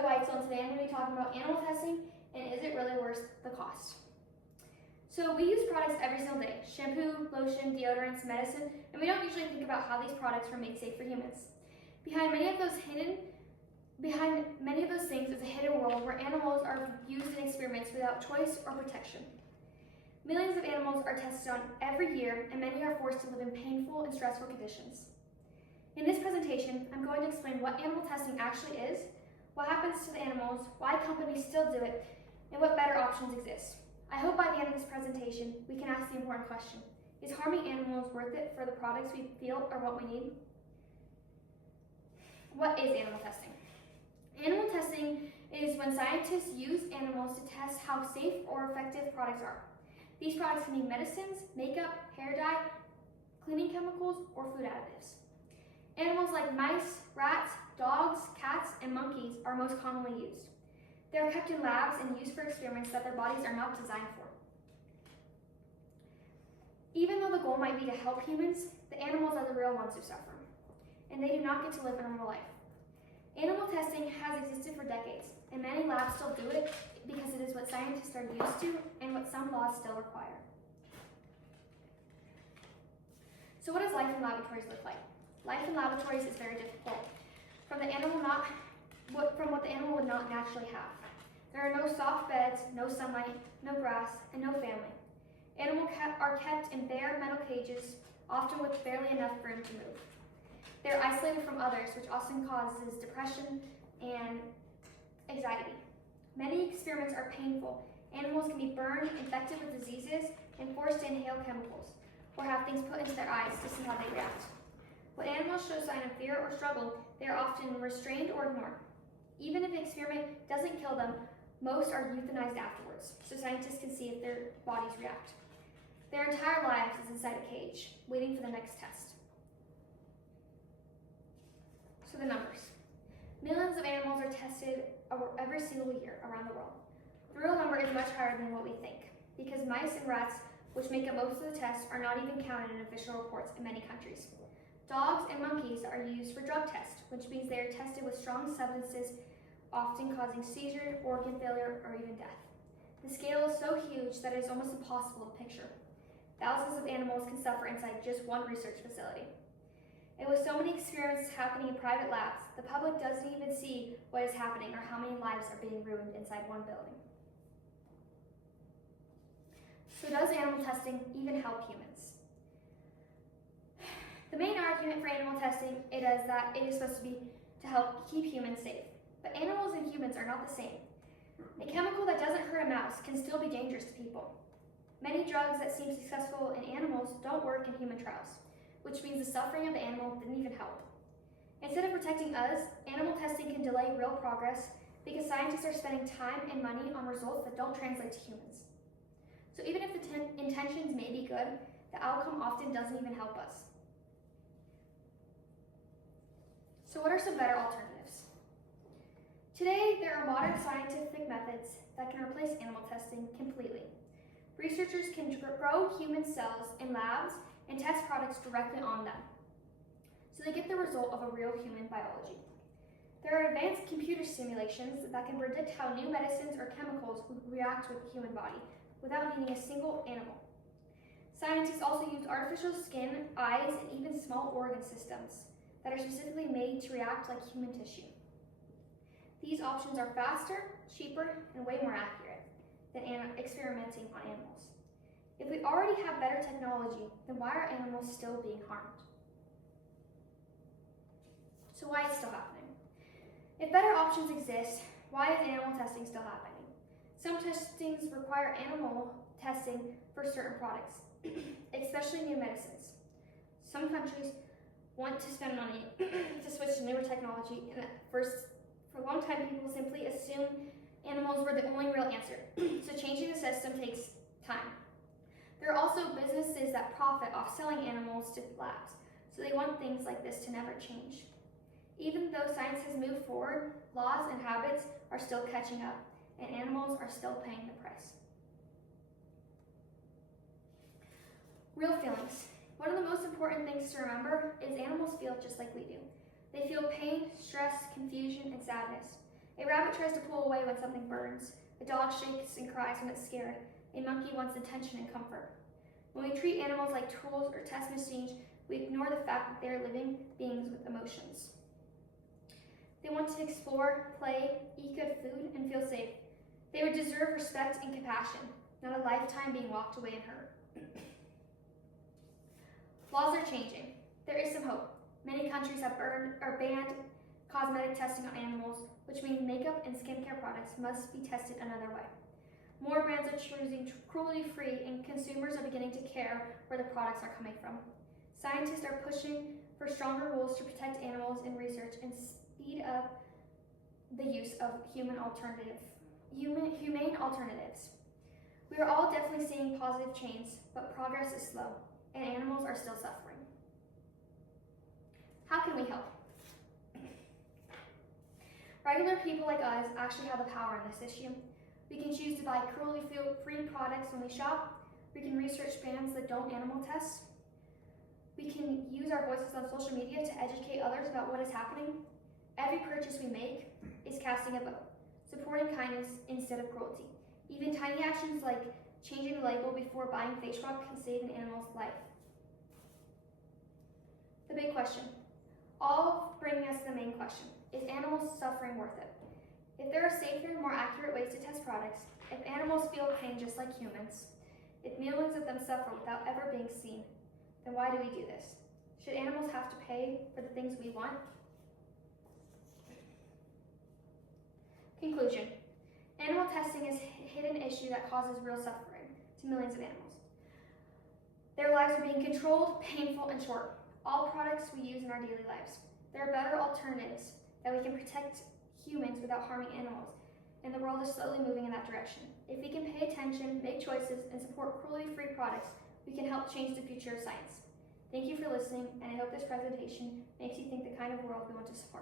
Joy Weitzel, and today I'm going to be talking about animal testing and is it really worth the cost. So we use products every single day: shampoo, lotion, deodorants, medicine, and we don't usually think about how these products were made safe for humans. Behind many of those things is a hidden world where animals are used in experiments without choice or protection. Millions of animals are tested on every year, and many are forced to live in painful and stressful conditions. In this presentation, I'm going to explain what animal testing actually is, what happens to the animals, why companies still do it, and what better options exist. I hope by the end of this presentation, we can ask the important question: is harming animals worth it for the products we feel are what we need? What is animal testing? Animal testing is when scientists use animals to test how safe or effective products are. These products can be medicines, makeup, hair dye, cleaning chemicals, or food additives. Animals like mice, rats, dogs, cats, and monkeys are most commonly used. They are kept in labs and used for experiments that their bodies are not designed for. Even though the goal might be to help humans, the animals are the real ones who suffer, and they do not get to live a normal life. Animal testing has existed for decades, and many labs still do it because it is what scientists are used to and what some laws still require. So what does life in laboratories look like? Life in laboratories is very difficult from what the animal would not naturally have. There are no soft beds, no sunlight, no grass, and no family. Animals are kept in bare metal cages, often with barely enough room to move. They're isolated from others, which often causes depression and anxiety. Many experiments are painful. Animals can be burned, infected with diseases, and forced to inhale chemicals, or have things put into their eyes to see how they react. When animals show sign of fear or struggle, they are often restrained or ignored. Even if the experiment doesn't kill them, most are euthanized afterwards, so scientists can see if their bodies react. Their entire lives is inside a cage, waiting for the next test. So the numbers. Millions of animals are tested every single year around the world. The real number is much higher than what we think, because mice and rats, which make up most of the tests, are not even counted in official reports in many countries. Dogs and monkeys are used for drug tests, which means they are tested with strong substances, often causing seizure, organ failure, or even death. The scale is so huge that it is almost impossible to picture. Thousands of animals can suffer inside just one research facility. And with so many experiments happening in private labs, the public doesn't even see what is happening or how many lives are being ruined inside one building. So does animal testing even help humans? The main argument for animal testing is that it is supposed to help keep humans safe. But animals and humans are not the same. A chemical that doesn't hurt a mouse can still be dangerous to people. Many drugs that seem successful in animals don't work in human trials, which means the suffering of the animal didn't even help. Instead of protecting us, animal testing can delay real progress because scientists are spending time and money on results that don't translate to humans. So even if the intentions may be good, the outcome often doesn't even help us. So what are some better alternatives? Today, there are modern scientific methods that can replace animal testing completely. Researchers can grow human cells in labs and test products directly on them, so they get the result of a real human biology. There are advanced computer simulations that can predict how new medicines or chemicals would react with the human body without needing a single animal. Scientists also use artificial skin, eyes, and even small organ systems that are specifically made to react like human tissue. These options are faster, cheaper, and way more accurate than experimenting on animals. If we already have better technology, then why are animals still being harmed? So why is it still happening? If better options exist, why is animal testing still happening? Some testings require animal testing for certain products, especially new medicines. Some countries want to spend money to switch to newer technology, and for a long time people simply assumed animals were the only real answer. So changing the system takes time. There are also businesses that profit off selling animals to labs, so they want things like this to never change. Even though science has moved forward, laws and habits are still catching up, and animals are still paying the price. Real feelings. One of the most important things to remember is animals feel just like we do. They feel pain, stress, confusion, and sadness. A rabbit tries to pull away when something burns. A dog shakes and cries when it's scared. A monkey wants attention and comfort. When we treat animals like tools or test machines, we ignore the fact that they are living beings with emotions. They want to explore, play, eat good food, and feel safe. They would deserve respect and compassion, not a lifetime being locked away and hurt. Laws are changing. There is some hope. Many countries have banned cosmetic testing on animals, which means makeup and skincare products must be tested another way. More brands are choosing cruelty-free, and consumers are beginning to care where the products are coming from. Scientists are pushing for stronger rules to protect animals in research and speed up the use of humane alternatives. We are all definitely seeing positive change, but progress is slow, and animals are still suffering. How can we help? Regular people like us actually have the power on this issue. We can choose to buy cruelty-free products when we shop. We can research brands that don't animal test. We can use our voices on social media to educate others about what is happening. Every purchase we make is casting a vote, supporting kindness instead of cruelty. Even tiny actions like changing the label before buying face scrub can save an animal's life. The big question. All bringing us to the main question. Is animal suffering worth it? If there are safer, more accurate ways to test products, if animals feel pain just like humans, if millions of them suffer without ever being seen, then why do we do this? Should animals have to pay for the things we want? Conclusion. Animal testing is a hidden issue that causes real suffering to millions of animals. Their lives are being controlled, painful, and short. All products we use in our daily lives. There are better alternatives that we can protect humans without harming animals, and the world is slowly moving in that direction. If we can pay attention, make choices, and support cruelty-free products, we can help change the future of science. Thank you for listening, and I hope this presentation makes you think the kind of world we want to support.